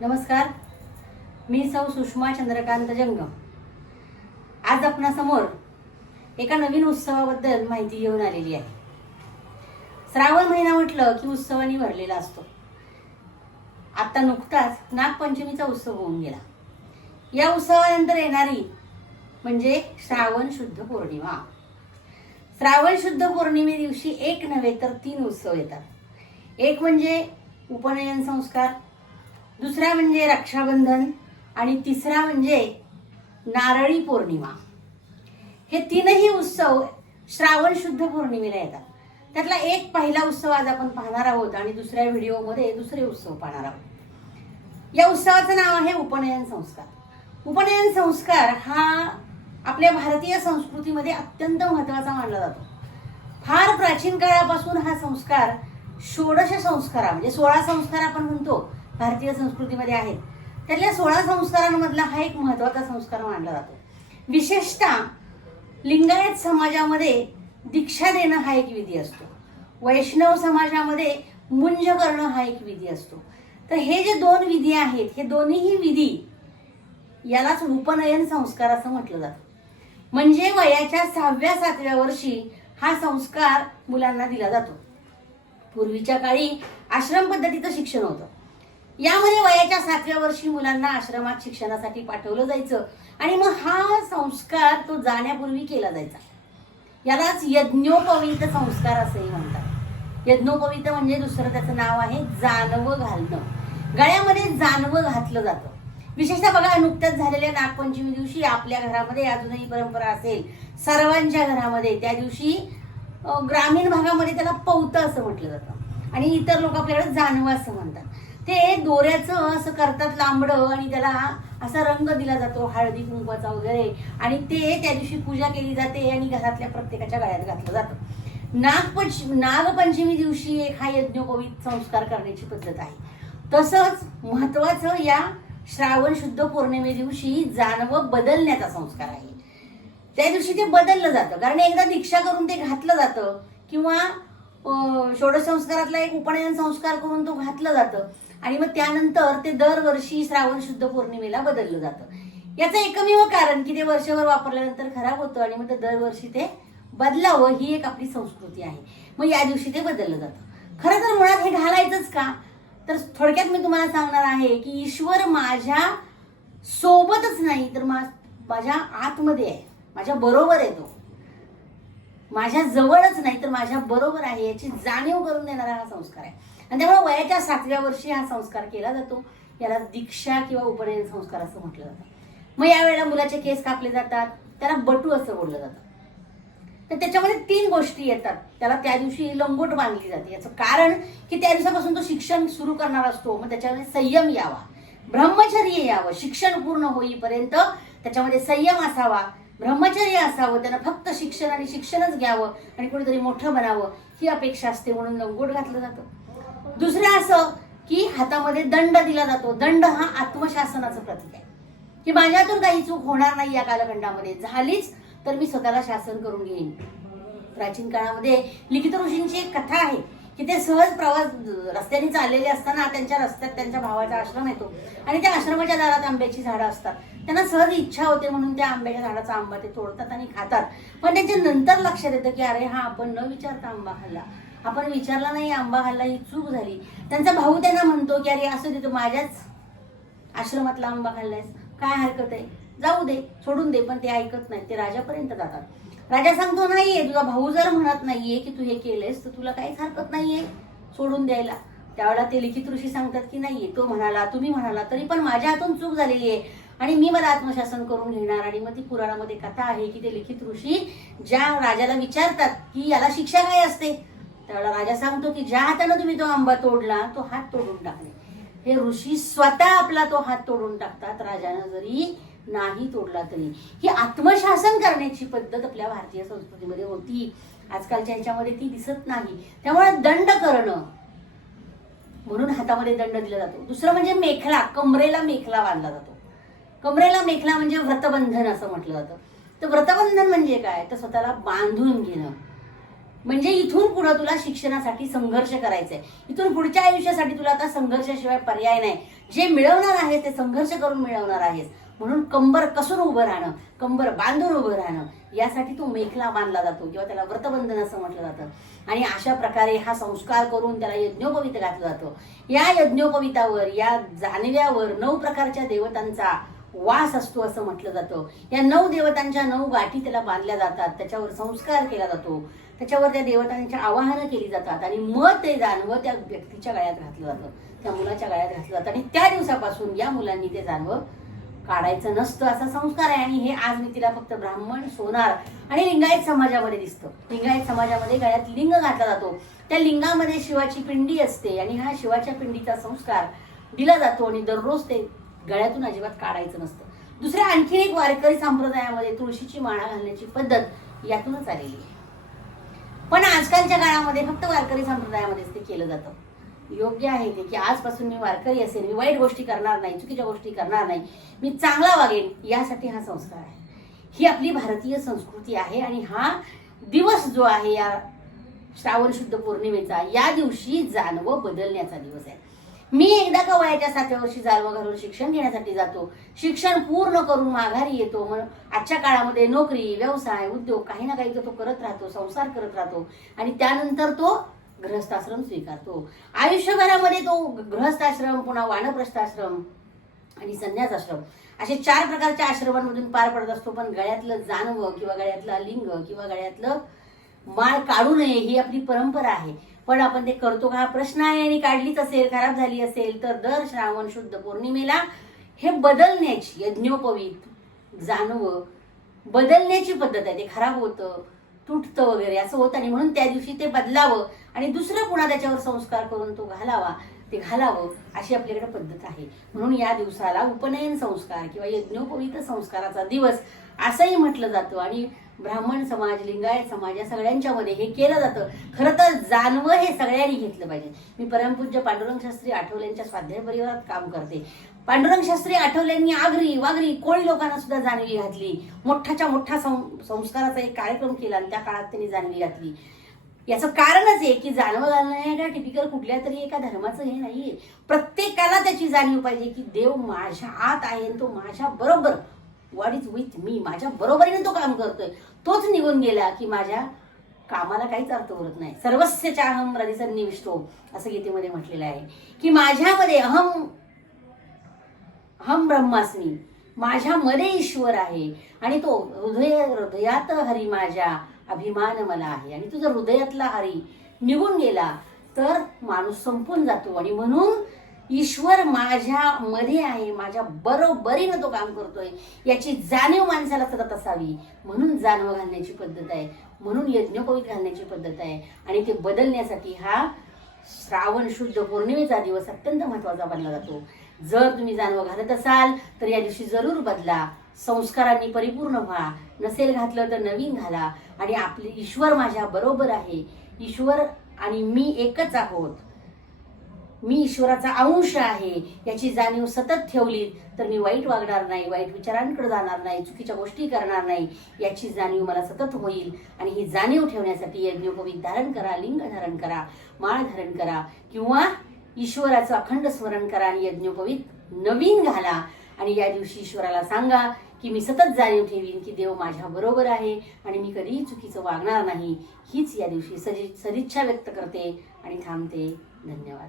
नमस्कार. मी सौ सुषमा चंद्रकांत जंगम आज आपणासमोर एका नवीन उत्सवाबद्दल माहिती घेऊन आलेली आहे. श्रावण महिना म्हटलं की उत्सवाने भरलेला असतो. आत्ता नुकताच नागपंचमीचा उत्सव होऊन गेला. या उत्सवानंतर येणारी म्हणजे श्रावण शुद्ध पौर्णिमा. श्रावण शुद्ध पौर्णिमे दिवशी एक नव्हे तर तीन उत्सव येतात. एक म्हणजे उपनयन संस्कार दुसरा म्हणजे रक्षाबंधन आणि तिसरा म्हणजे नारळी पौर्णिमा. हे तीनही उत्सव श्रावण शुद्ध पौर्णिमेला येतात. त्यातला एक पहिला उत्सव आज आपण पाहणार आहोत आणि दुसऱ्या व्हिडिओमध्ये दुसरे उत्सव पाहणार आहोत. या उत्सवाचं नाव आहे उपनयन संस्कार. उपनयन संस्कार हा आपल्या भारतीय संस्कृतीमध्ये अत्यंत महत्त्वाचा मानला जातो. फार प्राचीन काळापासून हा संस्कार षोडश संस्कार म्हणजे सोळा संस्कार आपण म्हणतो भारतीय संस्कृतीमध्ये आहेत त्यातल्या सोळा संस्कारांमधला हा एक महत्त्वाचा संस्कार मानला जातो. विशेषतः लिंगायत समाजामध्ये दीक्षा देणं हा एक विधी असतो. वैष्णव समाजामध्ये मुंज करणं हा एक विधी असतो. तर हे जे दोन विधी आहेत हे दोन्हीही विधी यालाच उपनयन संस्कार असं म्हटलं जातं. म्हणजे वयाच्या सहाव्या सातव्या वर्षी हा संस्कार मुलांना दिला जातो. पूर्वीच्या काळी आश्रम पद्धतीचं शिक्षण होतं. यामध्ये वयाच्या सातव्या वर्षी मुलांना आश्रमात शिक्षणासाठी पाठवलं जायचं. आणि मग हा संस्कार तो जाण्यापूर्वी केला जायचा. यालाच यज्ञोपवित संस्कार असंही म्हणतात. यज्ञोपवित म्हणजे दुसरं त्याचं नाव आहे जानवं घालणं. गळ्यामध्ये जानवं घातलं जातं. विशेषतः बघा नुकत्याच झालेल्या नागपंचमी दिवशी आपल्या घरामध्ये अजूनही परंपरा असेल. सर्वांच्या घरामध्ये. त्या दिवशी ग्रामीण भागामध्ये त्याला पौतं असं म्हटलं जातं. आणि इतर लोक आपल्याकडे जानवं असं म्हणतात. ते दोऱ्याचं असं करतात लांबडं आणि त्याला असा रंग दिला जातो हळदी कुंकवाचा वगैरे. आणि ते त्या दिवशी पूजा केली जाते आणि घरातल्या प्रत्येकाच्या गळ्यात घातलं जातं. नागपंच नागपंचमी दिवशी एक हा यज्ञोपवीत संस्कार करण्याची पद्धत आहे. तसंच महत्वाचं या श्रावण शुद्ध पौर्णिमे दिवशी जानवं बदलण्याचा संस्कार आहे. त्या दिवशी ते बदललं जातं. कारण एकदा दीक्षा करून ते घातलं जातं किंवा षोडसंस्कारातला एक उपनयन संस्कार करून तो घातलं जातं. आणि मग त्यानंतर ते दरवर्षी श्रावण शुद्ध पौर्णिमेला बदललं जातं. याचं एकमेव कारण की ते वर्षभर वापरल्यानंतर खराब होतं आणि मग ते दरवर्षी ते बदलावं ही एक आपली संस्कृती आहे. मग या दिवशी ते बदललं जातं. खरं तर मुळात हे घालायचंच का? तर थोडक्यात मी तुम्हाला सांगणार आहे की ईश्वर माझ्या सोबतच नाही तर माझ्या आतमध्ये आहे. माझ्या बरोबर आहे तो. माझ्या जवळच नाही तर माझ्या बरोबर आहे याची जाणीव करून देणारा हा संस्कार आहे. आणि त्यामुळे वयाच्या सातव्या वर्षी हा संस्कार केला जातो. याला दीक्षा किंवा उपनयन संस्कार असं म्हटलं जातं. मग यावेळेला मुलाचे केस कापले जातात त्याला बटू असं बोललं जातं. तर त्याच्यामध्ये तीन गोष्टी येतात. त्याला त्या दिवशी लंगोट बांधली जाते. याचं कारण की त्या दिवसापासून तो शिक्षण सुरू करणार असतो मग त्याच्यामध्ये संयम यावा. ब्रह्मचर्य यावं. शिक्षण पूर्ण होईपर्यंत त्याच्यामध्ये संयम असावा. ब्रह्मचर्य असावं. त्यानं फक्त शिक्षण आणि शिक्षणच घ्यावं आणि कुणीतरी मोठं बनावं ही अपेक्षा असते म्हणून लंगोट घातलं जातं. दुसरं असं की हातामध्ये दंड दिला जातो. दंड हा आत्मशासनाचं प्रतीक आहे. की माझ्यातून काही चूक होणार नाही या कालखंडामध्ये. झालीच तर मी स्वतःला शासन करून घेईन. प्राचीन काळामध्ये लिखित ऋषींची एक कथा आहे की ते सहज प्रवास रस्त्याने चाललेले असताना त्यांच्या रस्त्यात त्यांच्या भावाचा आश्रम येतो. आणि त्या आश्रमाच्या दारात आंब्याची झाडं असतात. त्यांना सहज इच्छा होते म्हणून त्या आंब्याच्या झाडाचा आंबा ते तोडतात आणि खातात. पण त्यांच्या नंतर लक्षात येतं की अरे हा आपण न विचारता आंबा खाल्ला. आपण विचारला नाही आंबा खाल्ला ही चूक झाली. त्यांचा भाऊ त्यांना म्हणतो की अरे असं तू माझ्याच आश्रमातला आंबा खाल्लायस. काय हरकत आहे? जाऊ दे सोडून दे. पण ते ऐकत नाही. ते राजापर्यंत जातात. राजा सांगतो नाहीये तुझा भाऊ जर म्हणत नाहीये की तू हे केलंयस तर तुला काहीच हरकत नाहीये सोडून द्यायला. त्यावेळेला ते लिखित ऋषी सांगतात की नाहीये तो म्हणाला तुम्ही म्हणाला तरी पण माझ्या हातून चूक झालेली आहे. आणि मी मला आत्मशासन करून घेणार. आणि मग ती पुराणामध्ये कथा आहे की ते लिखित ऋषी ज्या राजाला विचारतात की याला शिक्षा काय असते? त्यावेळेला राजा सांगतो की ज्या हाताने तुम्ही तो आंबा तोडला तो हात तोडून टाकणे हे ऋषी स्वतः आपला तो हात तोडून टाकतात राजानं जरी नाही तोडला तरी. ही आत्मशासन करण्याची पद्धत आपल्या भारतीय संस्कृतीमध्ये होती. आजकालच्या ह्याच्यामध्ये ती दिसत नाही. त्यामुळे दंड करणं म्हणून हातामध्ये दंड दिला जातो. दुसरं म्हणजे मेखला कमरेला मेखला बांधला जातो. कमरेला मेखला म्हणजे व्रतबंधन असं म्हटलं जातं. तर व्रतबंधन म्हणजे काय? तर स्वतःला बांधून घेणं. म्हणजे इथून पुढे तुला शिक्षणासाठी संघर्ष करायचा आहे इथून पुढच्या आयुष्यासाठी तुला आता संघर्षाशिवाय पर्याय नाही. जे मिळवणार आहेस ते संघर्ष करून मिळवणार आहेस. म्हणून कंबर कसून उभं राहणं कंबर बांधून उभं राहणं यासाठी तो मेखला बांधला जातो किंवा त्याला व्रतबंधन असं म्हटलं जातं. आणि अशा प्रकारे हा संस्कार करून त्याला यज्ञोपवित घातलं जातो. या यज्ञोपवितावर या जानव्यावर नऊ प्रकारच्या देवतांचा वास असतो असं म्हटलं जातं. या नऊ देवतांच्या नऊ गाठी त्याला बांधल्या जातात. त्याच्यावर संस्कार केला जातो. त्याच्यावर त्या देवतांच्या आवाहनं केली जातात. आणि मग ते जानवं त्या व्यक्तीच्या गळ्यात घातलं जातं. त्या मुलाच्या गळ्यात घातलं जातं. आणि त्या दिवसापासून या मुलांनी ते जानवं काढायचं नसतं. असा संस्कार आहे. आणि हे आज मी तिला फक्त ब्राह्मण सोनार आणि लिंगायत समाजामध्ये दिसतं. लिंगायत समाजामध्ये गळ्यात लिंग घातला जातो. त्या लिंगामध्ये शिवाची पिंडी असते. आणि हा शिवाच्या पिंडीचा संस्कार दिला जातो. आणि दररोज ते गळ्यातून अजिबात काढायचं नसतं. दुसऱ्या आणखी एक वारकरी संप्रदायामध्ये तुळशीची माळा घालण्याची पद्धत यातूनच आलेली आहे. पण आजकालच्या काळामध्ये फक्त वारकरी संप्रदायामध्येच ते केलं जातं. योग्य आहे ते की आजपासून मी वारकरी असेल मी वाईट गोष्टी करणार नाही चुकीच्या गोष्टी करणार नाही मी चांगला वागेन यासाठी हा संस्कार आहे. ही आपली भारतीय संस्कृती आहे आणि हा दिवस जो आहे या श्रावण शुद्ध पौर्णिमेचा या दिवशी जानवं बदलण्याचा दिवस आहे. मी एकदा का वयाच्या सातव्या वर्षी जालवा घालून शिक्षण घेण्यासाठी जातो. शिक्षण पूर्ण करून माघारी येतो. मग आजच्या काळामध्ये नोकरी व्यवसाय उद्योग काही ना काही तो तो करत राहतो संसार करत राहतो. आणि त्यानंतर तो गृहस्थाश्रम स्वीकारतो. आयुष्यभरामध्ये तो गृहस्थाश्रम पुन्हा वानप्रस्थाश्रम आणि संन्यासाश्रम असे चार प्रकारच्या आश्रमांमधून पार पडत असतो. पण गळ्यातलं जानवं किंवा गळ्यातलं लिंग किंवा गळ्यातलं माळ काढू नये ही आपली परंपरा आहे. पण आपण ते करतो का? हा प्रश्न आहे आणि काढलीच असेल खराब झाली असेल तर दर श्रावण शुद्ध पौर्णिमेला हे बदलण्याची यज्ञोपवीत जाणवं बदलण्याची पद्धत आहे. ते खराब होतं तुटतं वगैरे असं होतं आणि म्हणून त्या दिवशी ते बदलावं आणि दुसरं पुन्हा त्याच्यावर संस्कार करून तो घालावा ते घालावं अशी आपल्याकडे पद्धत आहे. म्हणून या दिवसाला उपनयन संस्कार किंवा यज्ञोपवित संस्काराचा दिवस असंही म्हटलं जातं आणि ब्राह्मण समाज लिंगायत समाज या सगळ्यांच्या मध्ये हे केलं जातं. खरं तर जाणवं हे सगळ्यांनी घेतलं पाहिजे. मी परमपूज्य पांडुरंग शास्त्री आठवल्यांच्या स्वाध्याय परिवारात काम करते. पांडुरंग शास्त्री आठवल्यांनी आगरी वागरी कोळी लोकांना सुद्धा जाणवी घातली. मोठाच्या मोठा सं- संस्काराचा एक कार्यक्रम केला आणि त्या काळात त्यांनी जाणवी घातली. याचं कारणच आहे की जाणवं घालणं हे काय टिपिकल कुठल्या तरी एका धर्माचं हे नाहीये. प्रत्येकाला त्याची जाणीव पाहिजे की देव माझ्या आत आहे आणि तो माझ्या बरोबर व्हॉट इज विथ मी माझ्या बरोबरीने तो काम करतोय. तोच निघून गेला की माझ्या कामाला काहीच अर्थ उरत नाही. सर्वस्यच्या अहम रदिसन्निविष्टो असं गीतेमध्ये म्हटलेलं आहे. की माझ्यामध्ये अहम हम ब्रह्मास्मी माझ्यामध्ये ईश्वर आहे. आणि तो हृदय हृदयात हरी माझ्या अभिमान मला आहे. आणि तुझा हृदयातला हरी निघून गेला तर माणूस संपून जातो. आणि म्हणून ईश्वर माझ्या मध्ये आहे माझ्या बरोबरीनं तो काम करतोय याची जाणीव माणसाला सतत असावी. म्हणून जानवं घालण्याची पद्धत आहे म्हणून यज्ञोपवीत घालण्याची पद्धत आहे. आणि ते बदलण्यासाठी हा श्रावण शुद्ध पौर्णिमेचा दिवस अत्यंत महत्त्वाचा बनला जातो. जर तुम्ही जानवं घालत असाल तर या दिवशी जरूर बदला. संस्कारांनी परिपूर्ण व्हा. नसेल घातलं तर नवीन घाला. आणि आपले ईश्वर माझ्या बरोबर आहे. ईश्वर आणि मी एकच आहोत. मी ईश्वराचा अंश आहे याची जाणीव सतत ठेवली तर मी वाईट वागणार नाही वाईट विचारांकडे जाणार नाही चुकीच्या गोष्टी करणार नाही याची जाणीव मला सतत होईल. आणि ही जाणीव ठेवण्यासाठी यज्ञोपवीत धारण करा लिंग धारण करा माळ धारण करा किंवा ईश्वराचं अखंड स्मरण करा आणि यज्ञोपवीत नवीन घाला. आणि या दिवशी ईश्वराला सांगा की मी सतत जाणीव ठेवीन की देव माझ्या बरोबर आहे आणि मी कधीही चुकीचं वागणार नाही. हीच या दिवशी सदि सदिच्छा व्यक्त करते आणि थांबते. धन्यवाद.